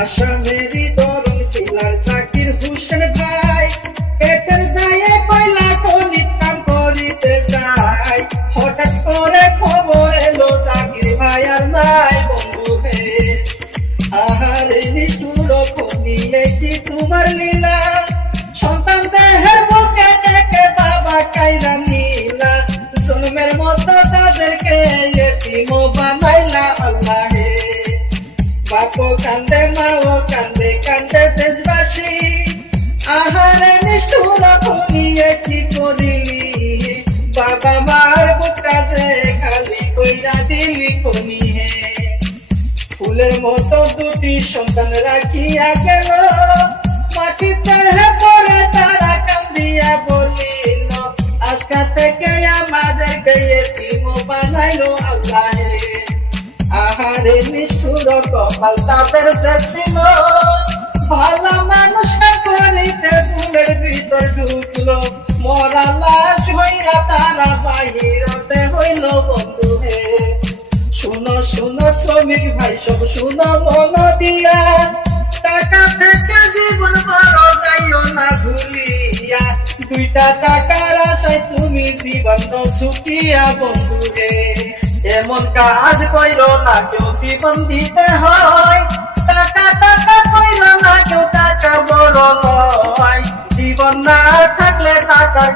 আসামেরই তরুণ ছিলার জাকির হোসেন ভাই পেটের দায়ে কয়লা খনির কাম করিতে যায়। হঠাৎ করে খবর এলো জাকির ভাই আর নাই বন্ধু হে। আহারে নিষ্ঠুর খনি কি তোমার লীলা, সন্তান দেহের বুকে দেখে বাবা কাইরা নিলা। জন্মের মতো তাদেরকে এতিম বানাইলা আল্লাহ হে। বাপো কান্দে মাও কান্দে কান্দে দেশবাসী, আহারে নিষ্ঠুর খনি কি করিলি। বাবা মার বুকটা যে খালি কইরা দিলি খনি হে। ফুলের মতো দুটি সন্তান রাখিয়া গেল, মাটিতে পড়ে তারা কান্দিয়া বলিল, আজকা থেকে আমাদেরকে এতিম বানাইলো আল্লাহ হে। আহারে নিষ্ঠুর কপাল তাদের যে ছিল, ভালো মানুষ করিতে ফুলের ভিতর ঢুকলো। মরা লাশ হইয়া তারা বাহিরতে হইল বন্ধু হে। শুনো শুনো শ্রমিক ভাই সব শুনো মন দিয়া, টাকা থেকে জীবন বড় যাইও না ভুলিয়া। দুইটা টাকার আশায় তুমি জীবন ঝুঁকিয়া বন্ধু হে। এমন কাজ কইরো না কেউ জীবন দিতে হয়, টাকা টাকা কইরো না কেউ টাকা বড় নয়। জীবন না থাকলে টাকার